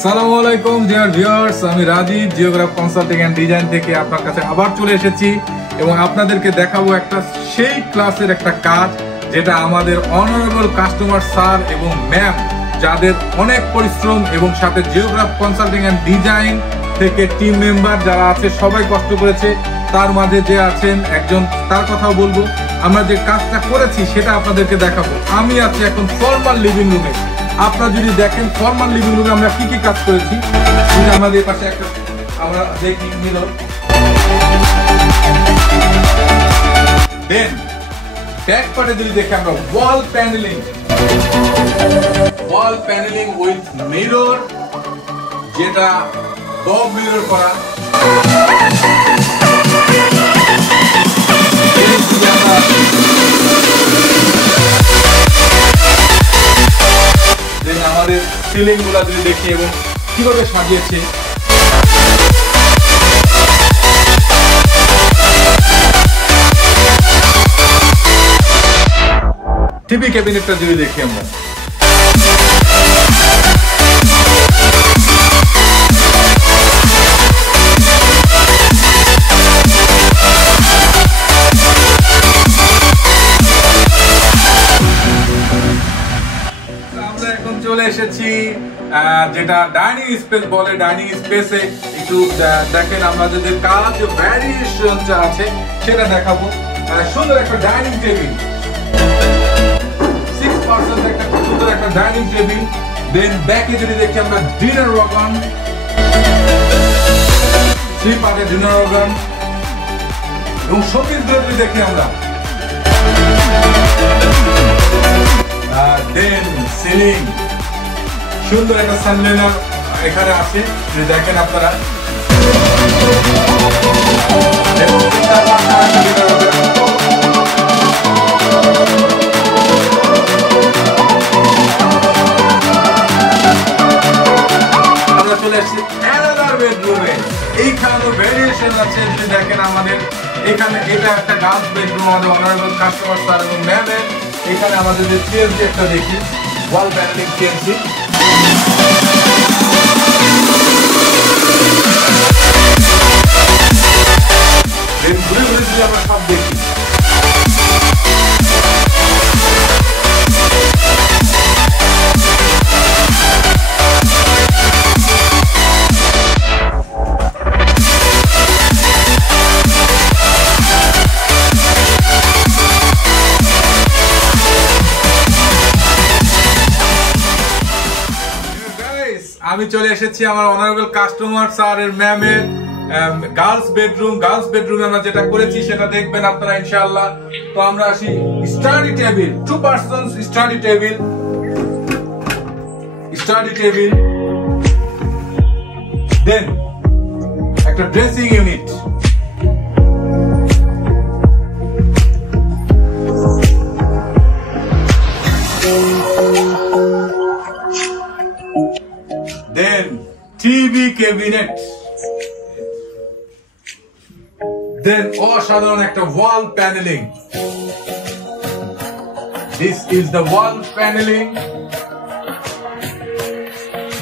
আসসালামু আলাইকুম dear viewers, আমি রাজীব জিওগ্রাফ কনসাল্টিং এন্ড ডিজাইন থেকে আপনার কাছে আবার চলে এসেছি এবং আপনাদেরকে দেখাবো একটা সেই ক্লাসের একটা কাজ যেটা আমাদের অনারেবল কাস্টমার স্যার এবং ম্যাম যাদের অনেক পরিশ্রম এবং সাথে জিওগ্রাফ কনসাল্টিং এন্ড ডিজাইন থেকে টিম মেম্বার যারা আছে সবাই কষ্ট করেছে। তার মাঝে যে আছেন একজন, তার কথাও বলবো। আমরা যে কাজটা করেছি সেটা আপনাদেরকে দেখাবো। আমি আছি এখন ফর্মাল লিভিং রুমে। আপনারা যদি দেখেন ফর্মাল লিভিং রুমে আমরা কি কি কাজ করেছি, আমাদের পাশে একটা আমরা দেখি মিরর, দেন ব্যাক পার্টে যদি দেখি আমরা ওয়াল প্যানেলিং উইথ মিরর, যেটা বব মিরর করা। আমাদের সিলিং গুলা যদি দেখি এবং কিভাবে সাজিয়েছে, টিভি ক্যাবিনেটটা যদি দেখি আমরা, চলে এসেছি যেটা ডাইনিং স্পেস বলে। ডাইনিং স্পেসে একটু দেখেন আমাদের যে কালার যে ভ্যারিয়েশন আছে সেটা দেখাবো। সুন্দর একটা ডাইনিং টেবিল, 6% একটা সুন্দর একটা ডাইনিং টেবিল। দেন ব্যাকে যদি দেখি আমরা ডিনার ওয়াগন, 3 পার্টের ডিনার ওয়াগন। এবং শোকেস গুলো যদি দেখি আমরা, দেন সিলিং, সুন্দর একটা সানলাইনার এখানে আছে যদি দেখেন আপনারা। আমরা চলে আসছি অ্যানাদার বেডরুমে। এইখানেও ভেরিয়েশন আছে যদি দেখেন আমাদের এখানে। এটা একটা গার্লস বেডরুম আমাদের অনারেবল কাস্টমার স্যার এবং ম্যামের। এখানে আমাদের যে সিএনসি একটা দেখি, ওয়াল প্যানেলিং সিএনসি। ঘুরে ঘুরে যদি আমরা সব দেখি, আমি চলে এসেছি আমার অনারেবল কাস্টমার স্যার এর ম্যামের গার্লস বেডরুমে আমরা যেটা করেছি সেটা দেখবেন আপনারা ইনশাআল্লাহ। তো আমরা আসি study table, 2 persons study table, then একটা dressing unit, then TV cabinet, then অসাধারণ একটা wall panelling. This is the wall panelling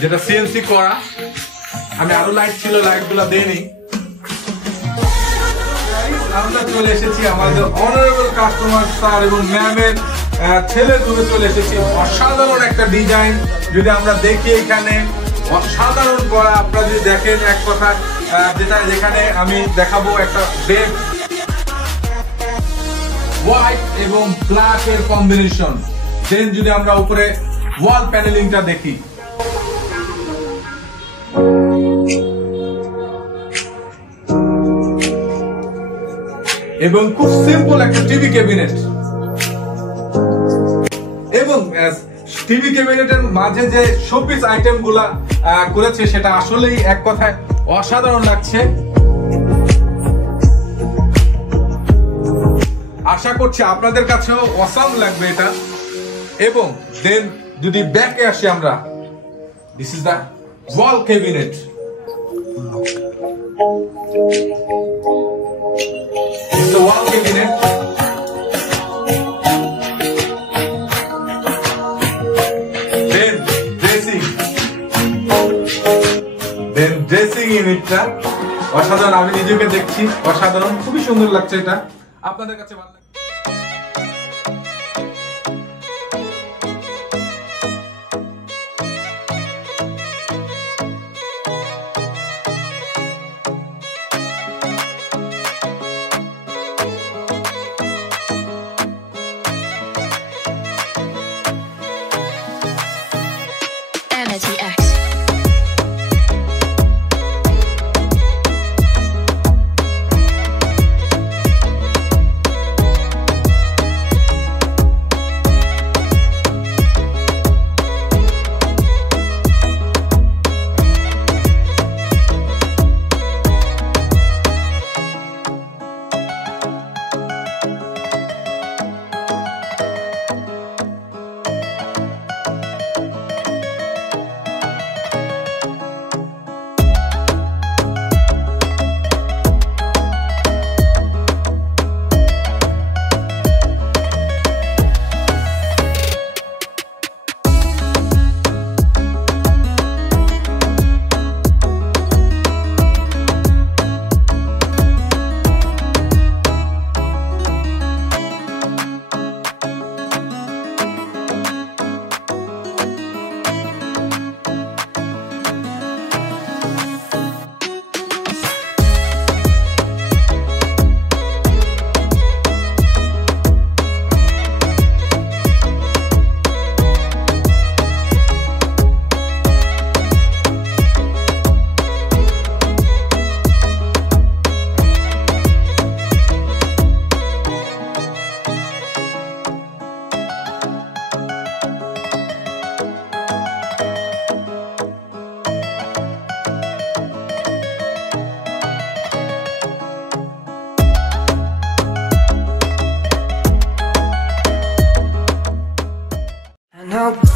যেটা সিএনসি করা। আমি আরো লাইট ছিল, লাইট গুলা দেইনি। আমরা চলে এসেছি আমাদের অনারেবল কাস্টমার স্যার এবং ম্যামের ছেলের রুমে চলে এসেছি। অসাধারণ একটা ডিজাইন যদি আমরা দেখি, এখানে অসাধারণ করা। আপনারা যদি দেখেন এক কথা যেটা যেখানে আমি দেখাবো একটা বেড, হোয়াইট এবং ব্ল্যাক এর কম্বিনেশন। দেন যদি আমরা উপরে ওয়াল প্যানেলিংটা দেখি, এবং খুব সিম্পল একটা টিভি ক্যাবিনেট। এবং টিভি ক্যাবিনেটের মাঝে যে শোপিস আইটেম গুলা করেছে সেটা আসলেই এক কথায় অসাধারণ লাগছে। আশা করছি আপনাদের কাছেও অসাম লাগবে এটা। এবং দেন যদি ব্যাকে আসি আমরা, this is the wall cabinet. The wall cabinet, then dressing, dressing ইউনিটটা অসাধারণ, আমি নিজেকে দেখছি অসাধারণ, খুবই সুন্দর লাগছে। এটা আপনাদের কাছে ভালো লাগছে? No.